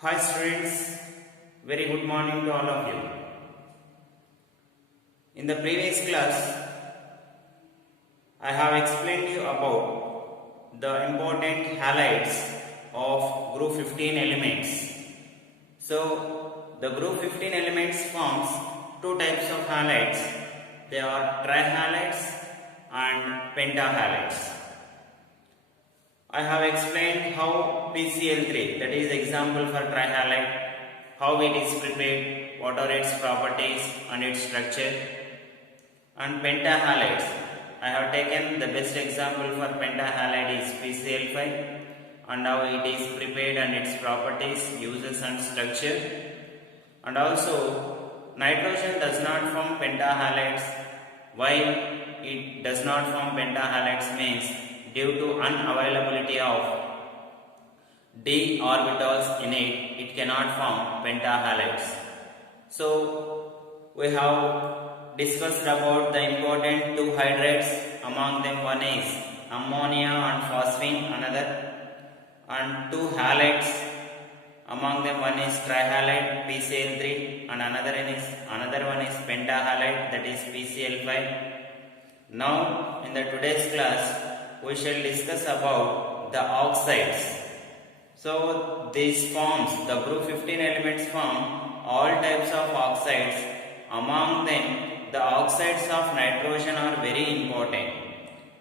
Hi students, very good morning to all of you. In the previous class, I have explained you about the important halides of group 15 elements. So, the group 15 elements forms two types of halides. They are trihalides and pentahalides. I have explained how PCl3, that is example for trihalide, how it is prepared, what are its properties and its structure. And pentahalides, I have taken the best example for pentahalide is PCl5 and how it is prepared and its properties, uses and structure. And also nitrogen does not form pentahalides. Why it does not form pentahalides means due to unavailability of d orbitals in it, it cannot form pentahalides. So we have discussed about the important two hydrates. Among them one is ammonia and phosphine, another, and two halides. Among them one is trihalide PCl3 and another one is pentahalide, that is PCl5. Now in the today's class we shall discuss about the oxides. So these forms, the group 15 elements form all types of oxides. Among them the oxides of nitrogen are very important.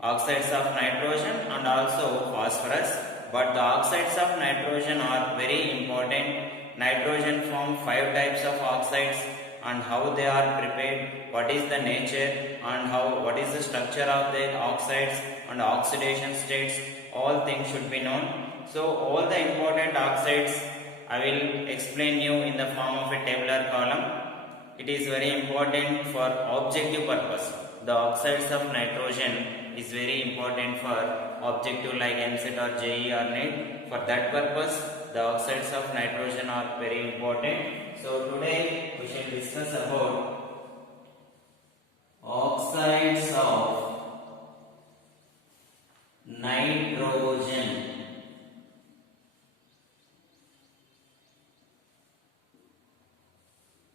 Oxides of nitrogen and also phosphorus, but the oxides of nitrogen are very important. Nitrogen form 5 types of oxides and how they are prepared, what is the nature and what is the structure of the oxides and oxidation states, all things should be known. So all the important oxides I will explain you in the form of a tabular column. It is very important for objective purpose. The oxides of nitrogen is very important for objective like MCET or JEE or NEET. For that purpose, the oxides of nitrogen are very important. So today we shall discuss about oxides of nitrogen.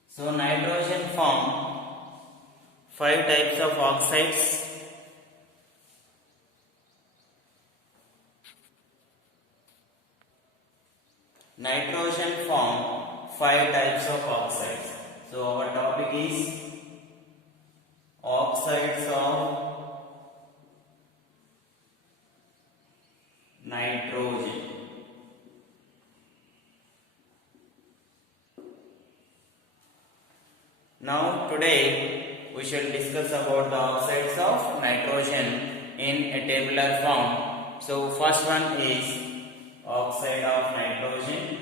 So nitrogen form 5 types of oxides. Nitrogen form 5 types of oxides. So our topic is oxides of nitrogen. Now today we shall discuss about the oxides of nitrogen in a tabular form. So first one is oxide of nitrogen.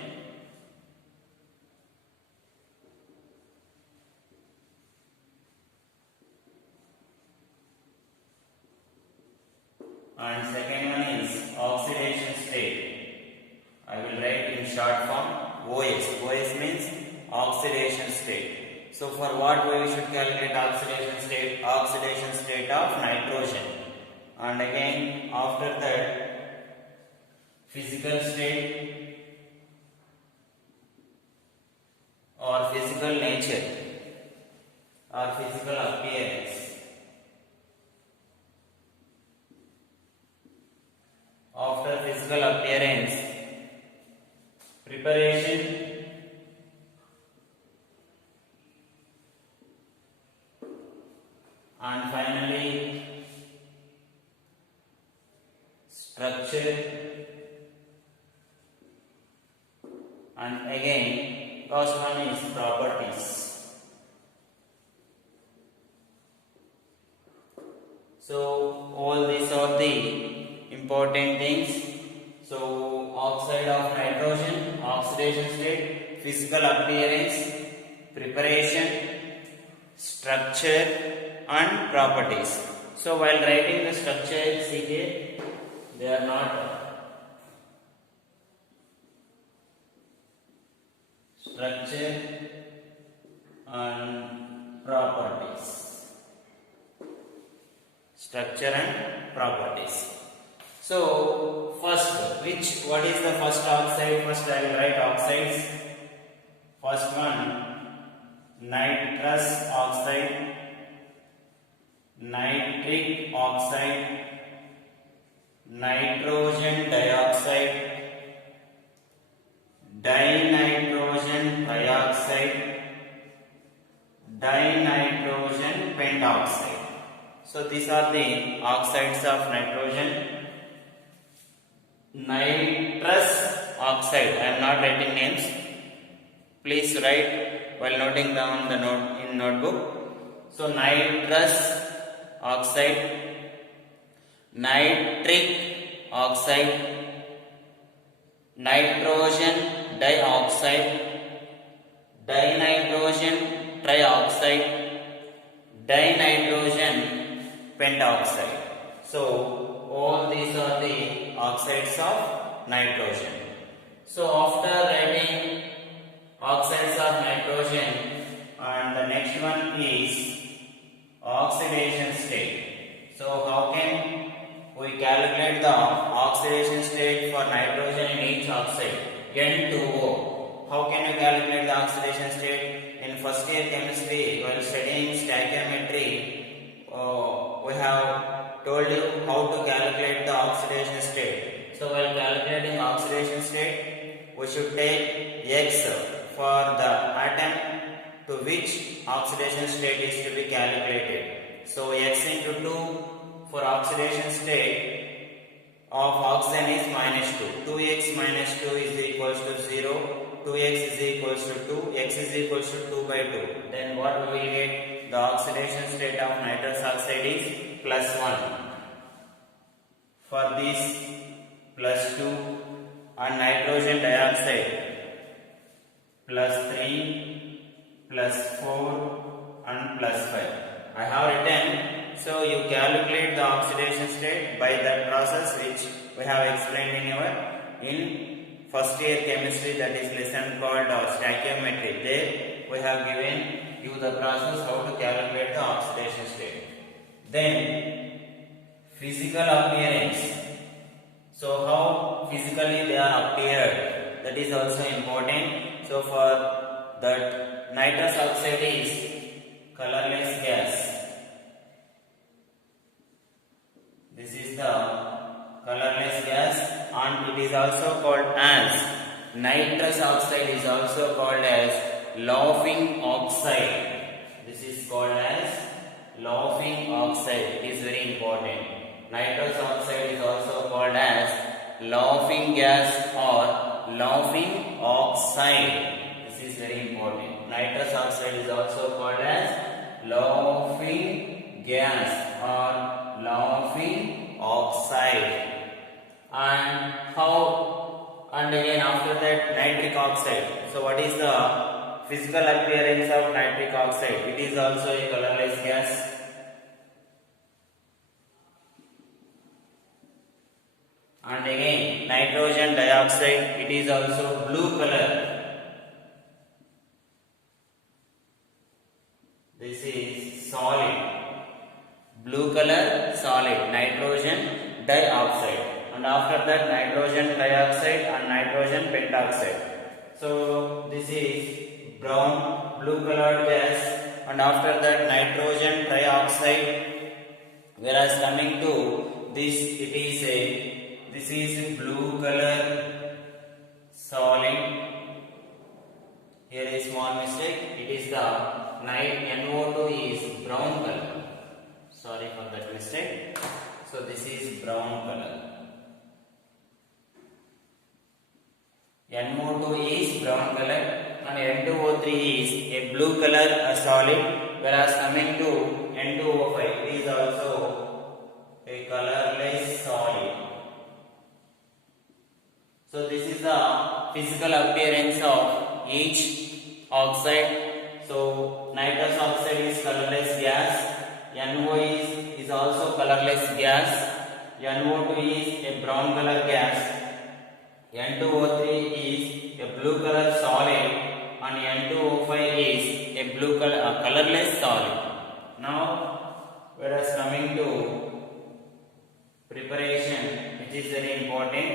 And second one is oxidation state. I will write in short form OS. OS means oxidation state. So for what we should calculate oxidation state? Oxidation state of nitrogen. And again after that physical state or physical nature or physical appearance. After physical appearance, preparation and finally structure and again last one is properties. So all these are the important things. So oxide of nitrogen, oxidation state, physical appearance, preparation, structure and properties. So while writing the structure, see here, they are not structure and properties. Structure and properties. So first, which what is the first oxide? First I will write oxides. First one, nitrous oxide, nitric oxide, nitrogen dioxide, dinitrogen trioxide, dinitrogen pentoxide. So these are the oxides of nitrogen. Nitrous oxide, I am not writing names. Please write while noting down the note in notebook. So nitrous oxide, nitric oxide, nitrogen dioxide, dinitrogen trioxide, dinitrogen pentoxide. So all these are the oxides of nitrogen. So after writing oxides of nitrogen, and the next one is oxidation state. So how can we calculate the oxidation state for nitrogen in each oxide? N2O. How can we calculate the oxidation state? In first year chemistry, while studying stoichiometry, we have told you how to calculate the oxidation state. So while calculating oxidation state, we should take X for the atom to which oxidation state is to be calculated. So X into 2 for oxidation state of oxygen is -2. 2x minus 2 is equals to 0. 2x is equals to 2. X is equals to 2 by 2. Then what we will get? The oxidation state of nitrous oxide is +1. For this +2, and nitrogen dioxide +3, +4 and +5. I have written, so you calculate the oxidation state by that process which we have explained in first year chemistry, that is lesson called stoichiometry. There we have given you the process how to calculate the oxidation state. Then physical appearance. So how physically they are appeared, that is also important. So for that, nitrous oxide is colorless gas. This is the colorless gas, and it is also called as nitrous oxide is also called as laughing oxide. This is called as laughing oxide. It is very important. Nitrous oxide is also called as laughing gas or laughing oxide. This is very important. Nitrous oxide is also called as laughing gas or laughing oxide. And how? And again after that, nitric oxide. So what is the physical appearance of nitric oxide? It is also a colorless gas. And again nitrogen dioxide, it is also blue color. This is solid, blue color solid, nitrogen dioxide. And after that, nitrogen trioxide and nitrogen pentoxide. So this is brown blue colored gas, and after that nitrogen trioxide. Whereas coming to this, this is blue color solid. Here is small mistake. It is the NO2 is brown color. Sorry for that mistake. So this is brown color. NO2 is brown color and N2O3 is a blue color, a solid, whereas coming to N2O5, it is also a colorless solid. So this is the physical appearance of each oxide. So nitrous oxide is colorless gas, NO is also colorless gas, NO2 is a brown color gas, N2O3 is a blue color solid, and N2O5 is a blue color colorless solid. Now, whereas coming to preparation, which is very important.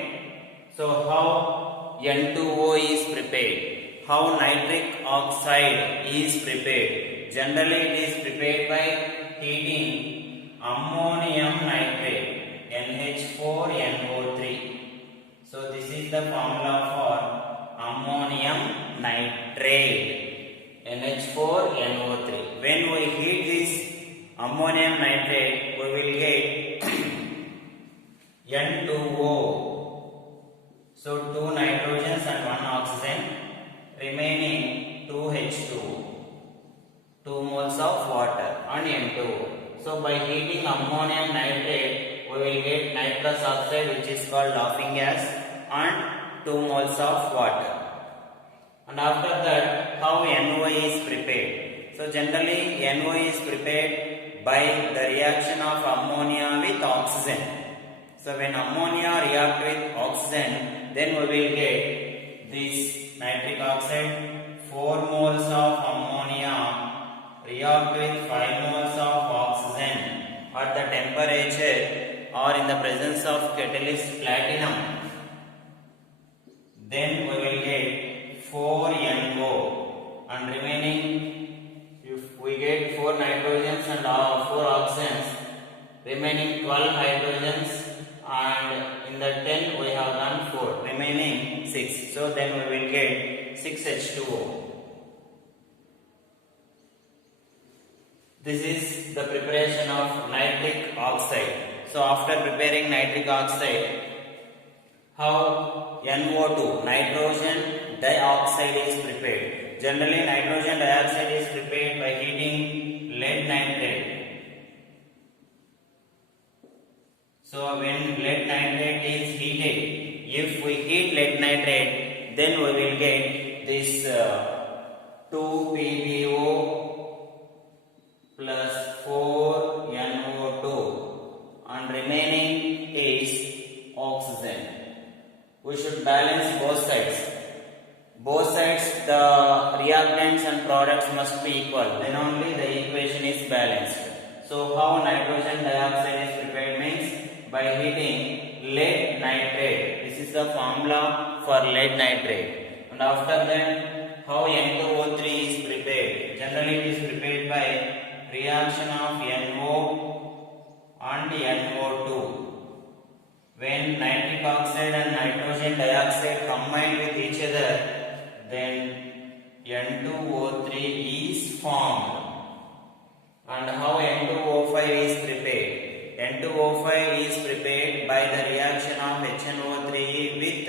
So how N2O is prepared? How nitric oxide is prepared? Generally it is prepared by heating ammonium nitrate NH4NO3. So this is the formula for ammonium nitrate NH4NO3. When we heat this ammonium nitrate, we will get N2O. So 2 nitrogens and 1 oxygen, remaining 2 H2O, 2 moles of water and N2O. So by heating ammonium nitrate, we will get nitrous oxide, which is called laughing gas, and 2 moles of water. And after that, how NO is prepared? So generally NO is prepared by the reaction of ammonia with oxygen. So when ammonia react with oxygen, then we will get this nitric oxide. 4 moles of ammonia react with 5 moles of oxygen at the temperature or in the presence of catalyst platinum. Then we will get 4NO, and remaining, if we get 4 nitrogens and 4 oxygens, remaining 12 hydrogens, and in the 10 we have done 4, remaining 6. So then we will get 6H2O. This is the preparation of nitric oxide. So after preparing nitric oxide, how NO2, nitrogen dioxide, is prepared? Generally nitrogen dioxide is prepared by heating lead nitrate. So when lead nitrate is heated, if we heat lead nitrate, then we will get this 2PbO plus 4NO2, and remaining is oxygen. We should balance both sides. Both sides, the reactants and products must be equal. Then only the equation is balanced. So how nitrogen dioxide is prepared means by heating lead nitrate. This is the formula for lead nitrate. And after that, how N2O3 is prepared? Generally it is prepared by reaction of NO and NO2. When nitric oxide and nitrogen dioxide combine with each other, then N2O3 is formed. And how N2O5 is prepared? N2O5 is prepared by the reaction of HNO3 with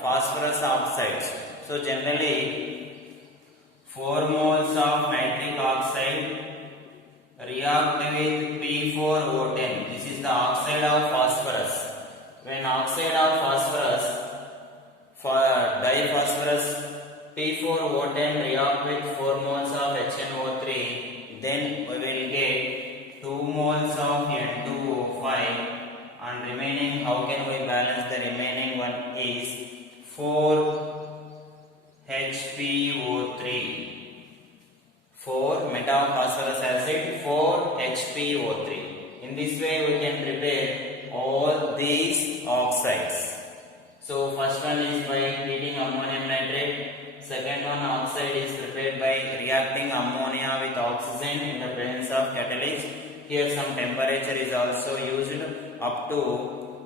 phosphorus oxides. So generally 4 moles of nitric oxide react with P4O10. This is the oxide of phosphorus. When oxide of phosphorus for diphosphorus P4O10 react with 4 moles of HNO3, then we will get 2 moles of N2O5, and remaining, how can we balance the remaining one, is 4 HPO3. 4 metaphosphorus acid, 4 HPO3. In this way we can prepare all these oxides. So first one is by heating ammonium nitrate. Second one, oxide, is prepared by reacting ammonia with oxygen in the presence of catalyst. Here some temperature is also used up to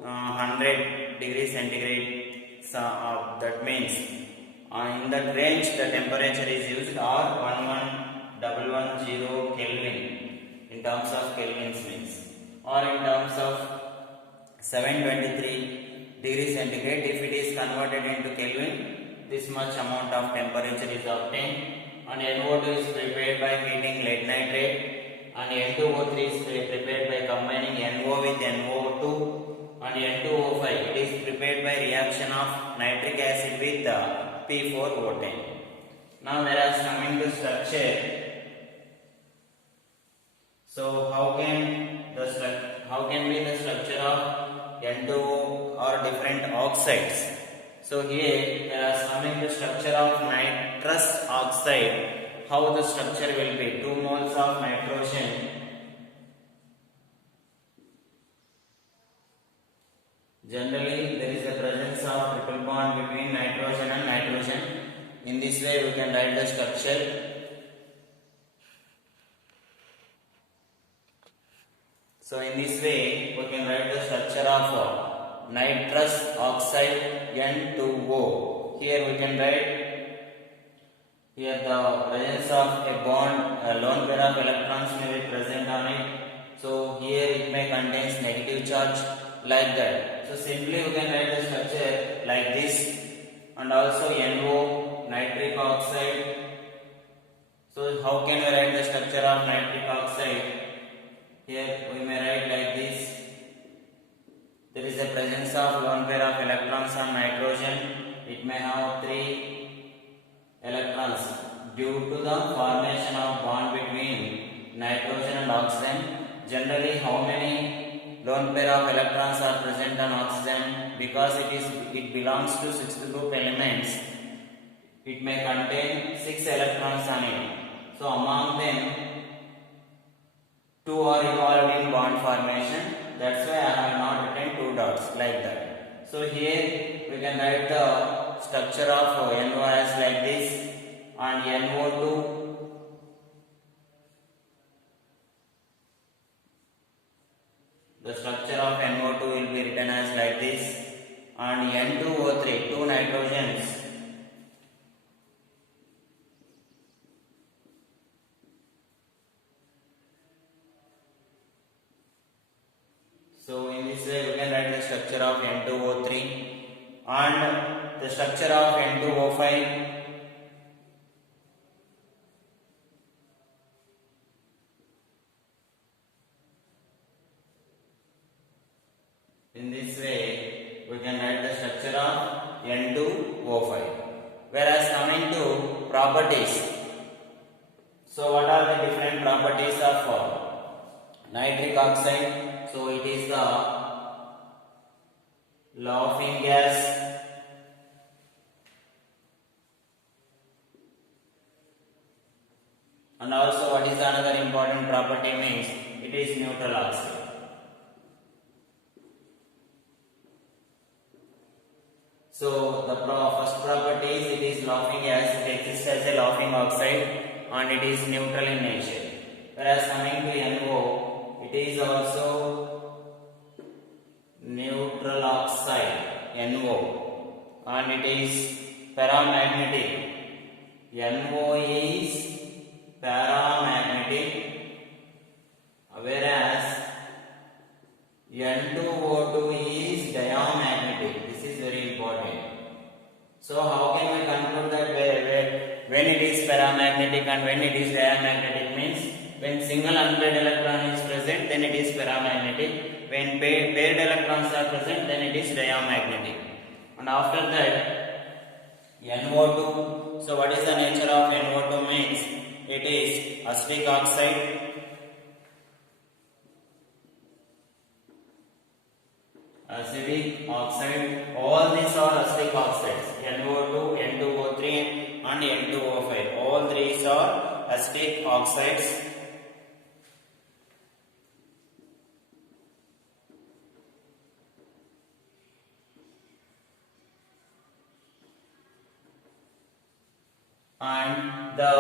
100 degrees centigrade. So, that means in that range the temperature is used, or 11110 Kelvin in terms of Kelvins means, or in terms of 723 degrees centigrade. If it is converted into Kelvin, this much amount of temperature is obtained. And NO2 is prepared by heating lead nitrate, and N2O3 is prepared by combining NO with NO2, and N2O5 it is prepared by reaction of nitric acid with P4O10. Now whereas coming to structure, so how can be the structure of N2O or different oxides? So here whereas coming to structure of nitrous oxide, how the structure will be? 2 moles of nitrogen. Generally, there is the presence of triple bond between nitrogen and nitrogen. In this way, we can write the structure. So, in this way, we can write the structure of nitrous oxide N2O. Here we can write here the presence of a bond, a lone pair of electrons may be present on it. So here it may contains negative charge like that. So simply we can write the structure like this, and also NO, nitric oxide. So how can we write the structure of nitric oxide? Here we may write like this. There is a presence of lone pair of electrons on nitrogen. It may have 3 electrons due to the formation of bond between nitrogen and oxygen. Generally, how many lone pair of electrons are present on oxygen? Because it belongs to 6th group elements, it may contain 6 electrons on it. So among them 2 are involved in bond formation. That's why I have not written 2 dots like that. So here we can write the structure of NO as like this, and NO2 the structure of NO2 will be written as like this, and N2O3 2 nitrogens. So in this way we can write the structure of N2O3 and the structure of N2O5. In this way we can write the structure of N2O5. Whereas coming to properties, so what are the different properties of nitric oxide? So it is the laughing gas, and also what is another important property means it is neutral oxide. So the first property is it is laughing gas, it exists as a laughing oxide and it is neutral in nature. Whereas coming to NO, it is also neutral oxide, NO, and it is paramagnetic. NO is paramagnetic, whereas N2O2 is diamagnetic. This is very important. So how can we conclude that when it is paramagnetic and when it is diamagnetic means when single unpaired electron is present, then it is paramagnetic. When paired electrons are present, then it is diamagnetic. And after that, NO2. So what is the nature of NO2 means? It is acetic oxide. Acidic oxide. All these are acetic oxides. NO2, N2O3 and N2O5. All these are acetic oxides. And the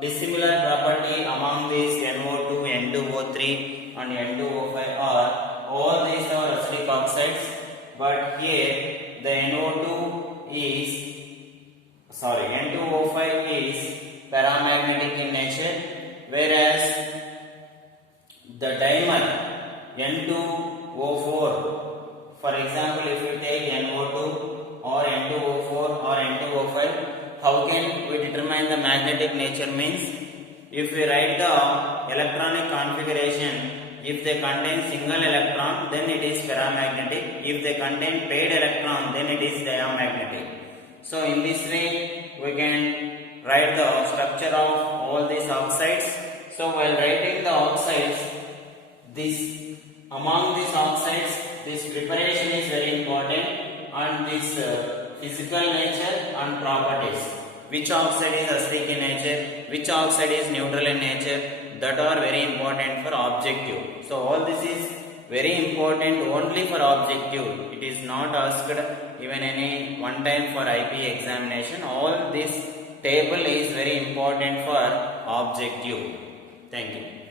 dissimilar property among these NO2, N2O3 and N2O5 are all these are acetic oxides, but here the N2O5 is paramagnetic in nature, whereas the dimer N2O4, for example, if you take NO2 or N2O4 or N2O5, how can we determine the magnetic nature means? If we write the electronic configuration, if they contain single electron, then it is paramagnetic. If they contain paired electron, then it is diamagnetic. So in this way, we can write the structure of all these oxides. So while writing the oxides, among these oxides, this preparation is very important, and this physical nature and properties. Which oxide is acidic in nature, which oxide is neutral in nature, that are very important for objective. So all this is very important only for objective. It is not asked even any one time for IP examination. All this table is very important for objective. Thank you.